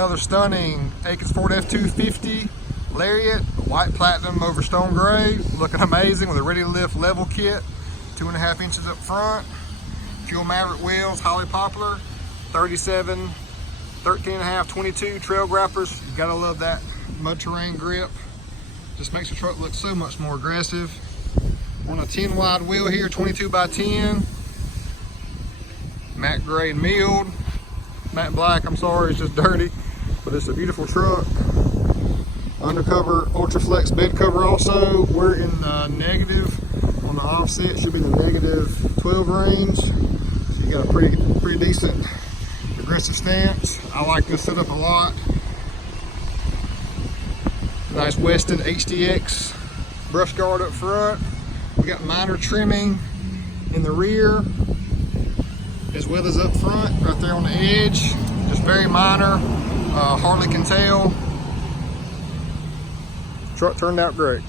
Another stunning Akins Ford F250 Lariat, white platinum over stone gray, looking amazing with a ReadyLIFT level kit, 2.5 inches up front, Fuel Maverick wheels, Holly Poplar, 37, 13.5, 22 trail grapplers. You gotta love that mud terrain grip. Just makes the truck look so much more aggressive. On a 10 wide wheel here, 22 by 10. Matte gray and milled. Matte black, I'm sorry, it's just dirty, but it's a beautiful truck. Undercover Ultraflex bed cover also. We're in negative on the offset, should be the negative 12 range. So you got a pretty decent aggressive stance. I like this setup a lot. Nice Weston HDX brush guard up front. We got minor trimming in the rear as well as up front, right there on the edge. Just very minor, hardly can tell. Truck turned out great.